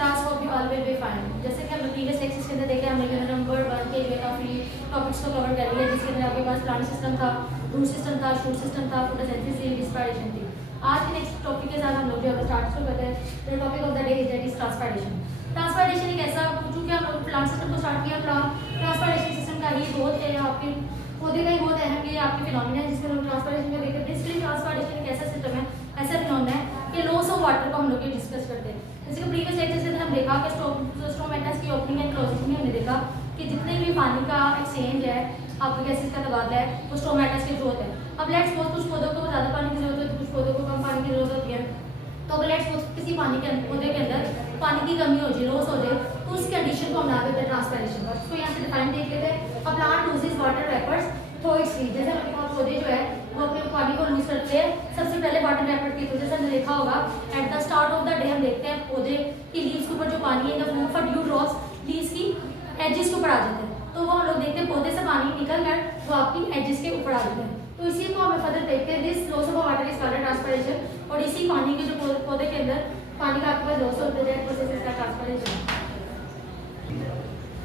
class hope you all will be fine. जैसे कि हम प्रीवियस लेक्चर्स के अंदर देखे हमने यूनिट नंबर 1 के जो है काफ़ी टॉपिक्स को कवर कर लिया, जिसके अंदर आपके पास प्लांट सिस्टम था, रूट सिस्टम था, शूट सिस्टम था, फोटोसिंथेसिस, रिस्पिरेशन थी। आज के नेक्स्ट टॉपिक के साथ हम लोग जो है स्टार्ट शुरू करते हैं। The topic of the day is that is transpiration. Transpiration एक ऐसा, चूँकि हम लोग प्लांट सिस्टम को स्टार्ट किया, ट्रांसपायरेशन सिस्टम का ही बहुत है, आपके पौधे का ही बहुत अहम ये आपके फिनोमिना है जिसमें लोग ट्रांसपायरेशन को देखते हैं। बेसिकली ट्रांसपायरेशन एक ऐसा सिस्टम है, ऐसा फिनोमिना है कि लॉस ऑफ वाटर को हम लोग ये डिस्कस करते हैं। जैसे कि प्रीवियस लेक्चर से हम देखा कि स्ट्रोमेटास की ओपनिंग एंड क्लोजिंग में हमने देखा कि जितने भी पानी का एक्सचेंज है, आपके गैसेस का तबादला है, वो स्ट्रोमेटास के थ्रू होता है। अब लेट्स सपोज कुछ पौधों को ज़्यादा पानी की जरूरत होती है, कुछ पौधों को कम पानी की जरूरत होती है। तो अगर लेट्स सपोज किसी पौधे के अंदर पानी की कमी हो जाए, लॉस हो जाए, तो उस कंडीशन को हम नाम देते हैं ट्रांसपायरेशन का। तो यहाँ से डिफाइन देख लेते हैं। A plant loses water vapours through its leaves. जैसे हमारे पास पौधे जो है वो अपने पानी को लूज करते हैं सबसे पहले वाटर वेपर के थ्रू। जैसे हमने देखा होगा at the start of the day हम देखते हैं पौधे की लीव्स के ऊपर जो पानी है, the form of due drops leaves की एजेस के ऊपर आ जाते हैं। तो वो हम लोग देखते हैं पौधे से पानी निकल कर वो आपकी एजेस के ऊपर आ जाते हैं। तो इसी को हमें फर्दर देखते हैं, this loss of water is called transpiration. और इसी पानी के जो पौधे के अंदर पानी का आपके पास लॉस होता है, प्रोसेस इसका ट्रांसपायरेशन।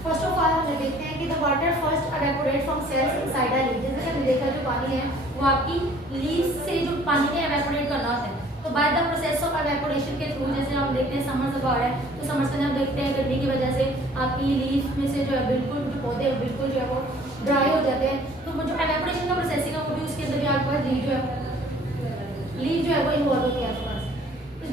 फर्स्ट ऑफ ऑल हम देखते हैं कि the water first evaporate from cells inside a leaf. जैसे हमने देखा जो पानी है वो आपकी लीफ से जो पानी है एवेपोरेट करना होता है। तो by the process of evaporation के थ्रू, जैसे हम देखते हैं समर्स अब आ रहा है तो समर्स के अंदर हम देखते हैं गर्मी की वजह से आपकी लीफ में से जो है बिल्कुल जो पौधे बिल्कुल जो है वो ड्राई हो जाते हैं। तो जो एवेपोरेशन का प्रोसेसिंग है वो भी उसके अंदर भी आपके पास लीफ जो है वो इन्वॉल्व होती है आपके पास।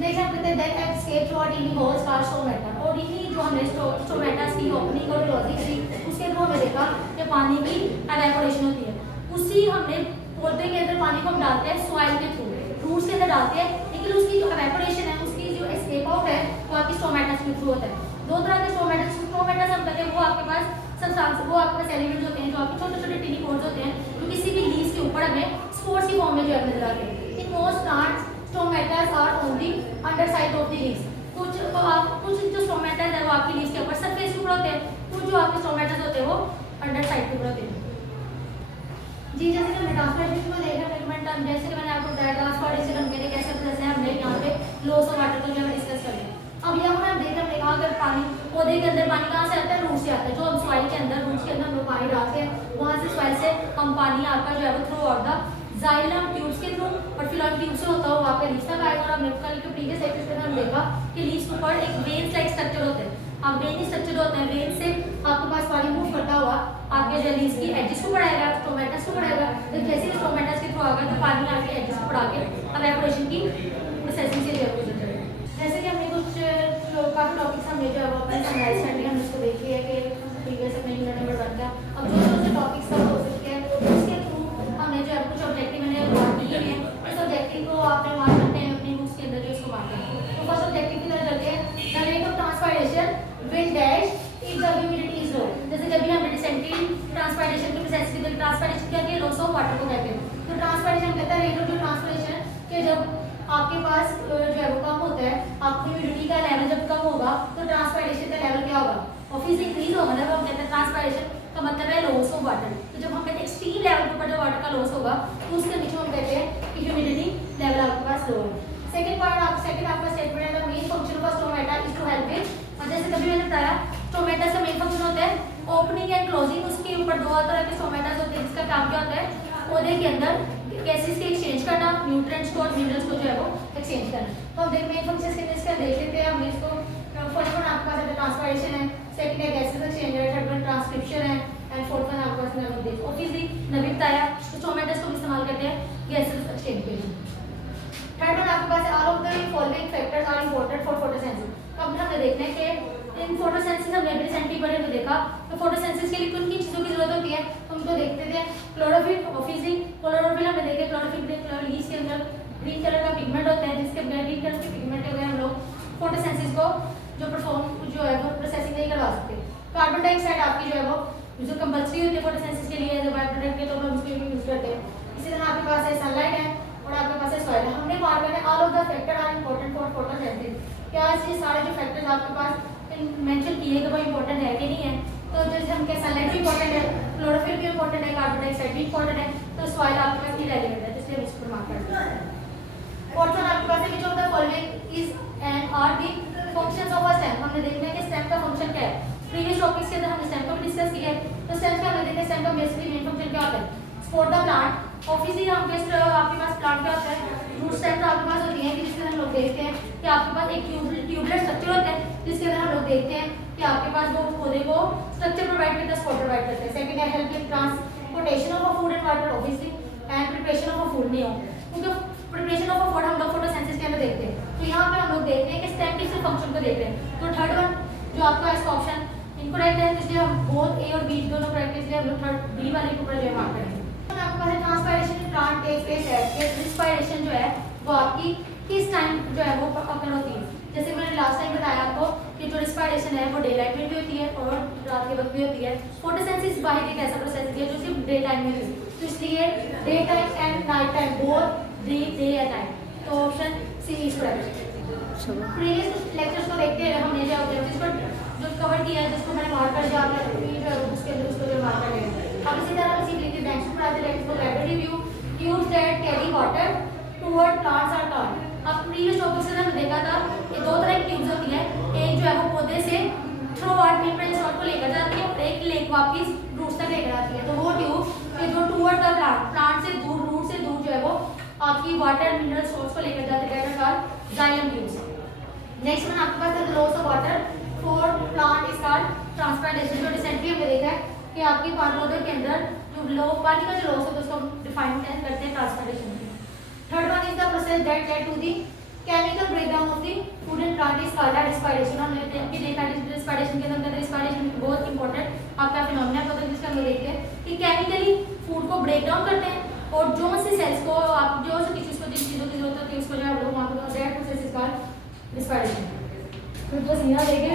नेक्स्ट हम कहते हैं that escape through out in holes car stomata. और इन्हीं जो हमने स्टोमेटास की ओपनिंग और क्लोजिंग की उसके थ्रू हमें देखा कि पानी की एवेपोरेशन होती है। उसी हमने पौधे के अंदर पानी को हम डालते हैं सॉइल के थ्रू, रूट्स के अंदर डालते हैं, लेकिन उसकी जो एवेपोरेशन है, उसकी जो एस्केप आउट है वो आपकी स्टोमेटास के थ्रू होता है। दो तरह के स्टोमेटास हम कहते हैं, वो आपके पास सब्सटेंस, वो आपके पास एलिमेंट्स होते हैं जो आपके छोटे छोटे टिनी पोर्स होते हैं, जो किसी भी लीव्स के ऊपर हमें स्पोर्स की फॉर्म में जो है नजर आते हैं। In most plants stomatas are on the underside of the leaves. कुछ जो स्टोमेटास है वो आपकी लीव्स के ऊपर सरफेस के ऊपर होते हैं, कुछ जो आपके स्टोमेटास होते हैं वो अंडर साइड के ऊपर होते हैं। जी जैसे कि हमने ट्रांसपायरेशन को देखा मेजरमेंट, जैसे कि मैंने आपको बताया ट्रांसपायरेशन हम कहते हैं कैसे प्रोसेस है, हमने यहाँ पे लॉस ऑफ वाटर को जो है डिस्कस कर लिया। अब यहाँ पर हम देखा देखा अगर पानी पौधे के अंदर पानी कहाँ से आता है, रूट से आता है। जो हम सॉइल के अंदर रूट्स के अंदर हम लोग पानी डालते हैं, वहाँ से सॉइल से हम पानी आपका जो है वो through out the xylem tubes के थ्रू और फिलॉइम ट्यूब से होता हुआ आपके लीव्स तक आएगा। और हमने कल के प्रीवियस लेक्चर में हम देखा कि लीव्स के ऊपर एक वेन्स लाइक स्ट्रक्चर होते हैं। अब वेन स्ट्रक्चर होते हैं, वेन से आपके पास पानी मूव करता हुआ आपके जो लीव्स की एजेस को बढ़ाएगा, स्टोमेटास को बढ़ाएगा। तो जैसे ही स्टोमेटास के थ्रू आएगा तो पानी आपके एजेस को बढ़ा के एवेपोरेशन की प्रोसेसिंग से जो है। जैसे कि हमने कुछ काफी टॉपिक्स हमने जो है वो अपने समराइज करके हमने उसको देख लिया कि प्रीवियस अपने यूनिट नंबर 1 का अब जो टॉपिक्स का हो सकते हैं उसके थ्रू हमने जो है कुछ ऑब्जेक्टिव मैंने मार्क किए हैं। इस ऑब्जेक्टिव को आपने मार्क करते हैं अपनी बुक्स के अंदर जो इसको मार्क करते हैं। तो फर्स्ट ऑब्जेक्टिव की तरह चलते हैं, the rate of transpiration will dash if the humidity is low. जैसे जब भी हमने डिसेंटिंग ट्रांसपायरेशन के प्रोसेस की ट्रांसपायरेशन क्या है, लॉस ऑफ वाटर को कहते हैं। तो ट्रांसपायरेशन कहता है रेट ऑफ जो ट्रांसपायरेशन के जब आपके पास जो है वो कम होता है, आपकी ह्यूमिडिटी का लेवल जब कम होगा तो ट्रांसपायरेशन का लेवल क्या होगा, ऑब्वियसली इंक्रीज होगा ना। हम कहते हैं ट्रांसपायरेशन का मतलब है लॉस ऑफ वाटर। तो जब हम कहते हैं एक्सट्रीम लेवल के ऊपर जो वाटर का लॉस होगा तो उसके नीचे हम कहते हैं कि ह्यूमिडिटी लेवल आपके पास लो है। सेकंड आपका स्टेटमेंट है the main function of stomata is to help with. जैसे कभी मैंने बताया स्टोमेटा का मेन फंक्शन होता है ओपनिंग एंड क्लोजिंग। उसके ऊपर दो तरह के स्टोमेटास होते हैं जिसका काम क्या होता है, पौधे के अंदर गैसेस के एक्सचेंज करना, न्यूट्रिएंट्स को और मिनरल्स को जो है वो एक्सचेंज करना। तो हम मेन फंक्शंस के इसका देख लेते हैं। हमने इसको फर्स्ट वन आपके पास ट्रांसपायरेशन है, सेकंड है गैसेस एक्सचेंज है, थर्ड वन ट्रांसक्रिप्शन है एंड फोर्थ वन आपके पास नमी। ऑब्वियसली नमी बताया स्टोमेटास को इस्तेमाल करते हैं गैसेस एक्सचेंज के लिए। थर्ड वन आपके पास all of the following factors are important for photosynthesis. अब हमने देखना है कि इन फोटोसिंथेसिस हमने रिसेंटली पढ़े में देखा तो फोटोसिंथेसिस के लिए किन किन चीजों की जरूरत होती है, तो उनको देखते थे। क्लोरोफिल, ऑब्वियसली क्लोरोफिल हमने देखे, क्लोरोफिल लीव्स के अंदर ग्रीन कलर का पिगमेंट होता है, जिसके अंदर ग्रीन कलर के पिगमेंट वगैरह हम लोग फोटोसिंथेसिस को जो परफॉर्म जो है वो प्रोसेसिंग नहीं करवा सकते। कार्बन डाइऑक्साइड आपकी जो है वो जो कंपल्सरी होती है फोटोसिंथेसिस के लिए बाय प्रोडक्ट के तौर पर उसको यूज करते हैं। इसी तरह आपके पास है सनलाइट है और आपके पास है सॉइल है। हमने मार्क करना all of the factor are important for photosynthesis. क्या ये सारे जो फैक्टर्स आपके पास मेंशन किए कि वो इंपॉर्टेंट है कि नहीं है। तो जैसे हम कह सनलाइट भी इंपॉर्टेंट है, क्लोरोफिल भी इंपॉर्टेंट है, कार्बन डाइऑक्साइड भी इंपॉर्टेंट है, तो सॉइल आपके पास इरेलेवेंट है, इसलिए हम इसको मार्क करते हैं। फोर्थ वन आपके पास है which of the following is and are the functions of a stem. हमने देखना है कि स्टेम का फंक्शन क्या है। प्रीवियस टॉपिक्स के अंदर हमने स्टेम को भी डिस्कस किया है, तो स्टेम का हमने देखा स्टेम का बेसिकली मेन फंक्शन क्या होता है, सपोर्ट द प्लांट। ऑब्वियसली आपके पास प्लांट क्या होता है, रूट स्टेम तो आपके पास होती है कि जिसके अंदर हम लोग देखते हैं कि आपके पास एक ट्यूबलेट स्ट्रक्चर होता है, जिसके अंदर हम लोग देखते हैं कि आपके पास वो पौधे को स्ट्रक्चर प्रोवाइड करता है, सपोर्ट प्रोवाइड करता है। सेकंड है help in transportation of food and water obviously, and preparation of food नहीं हो, क्योंकि प्रिपरेशन ऑफ फूड हम लोग फोटोसिंथेसिस के अंदर देखते हैं। तो यहाँ पे हम लोग देखते हैं कि स्टेम किस फंक्शन को देख रहे हैं। तो थर्ड वन जो आपका इसका ऑप्शन इनकरेक्ट है, इसलिए हम बोथ ए और बी दोनों करेक्ट है, इसलिए हम लोग थर्ड बी वाले को जो मार्क करेंगे। तो आपके पास transpiration plant takes place at respiration जो है वो आपकी किस टाइम जो है वो अकर होती है। जैसे मैंने लास्ट टाइम बताया आपको कि जो रिस्पायरेशन है वो डे लाइट में भी होती है और रात के वक्त भी होती है। फोटोसिंथेसिस वाहिद एक ऐसा प्रोसेस है जो सिर्फ डे टाइम में होती है, तो इसलिए day time and night time both day and time. तो option C is correct. Previous lectures को देखते हैं हमने जो ऑब्जेक्टिव्स पर जो कवर किया है, जिसको मैंने मार्क कर दिया उसके अंदर उसको जो मार्क कर दिया। अब इसी तरह हम लिखते हैं नेक्स्ट पर आते हैं इसको letter review tubes that carry water toward plants are called. अब प्रीवियस टॉपिक से हमने देखा था कि दो तरह की ट्यूब्स होती है, एक जो है वो पौधे से थ्रू आउट मिनरल सॉल्ट को लेकर जाती है और एक लेक वापस रूट्स तक लेकर आती है। तो वो ट्यूब के जो टुवर्ड द प्लांट से दूर, रूट से दूर जो है वो आपकी वाटर मिनरल सॉल्ट्स को लेकर जाते हैं, called xylem tubes. Next one आपके पास है loss of water for plant is called transpiration. जो रिसेंटली हमने देखा है कि आपके पौधों के अंदर जो पानी का जो लॉस होता है उसको हम डिफाइन करते हैं ट्रांसपायरेशन से। Third one is the process that led to the chemical breakdown of the food and plant is called respiration. हमने देखा रिस्पायरेशन के अंदर रिस्पायरेशन बहुत इंपॉर्टेंट आपका फिनोमेना होता है जिसका हम देखते हैं कि केमिकली फूड को ब्रेक डाउन करते हैं और जो से सेल्स को आप जो से टिश्यूज को जिन चीज़ों की जरूरत होती है उसको जो है हम लोग वहाँ पर that process is called respiration. फिर तो सीधा देखे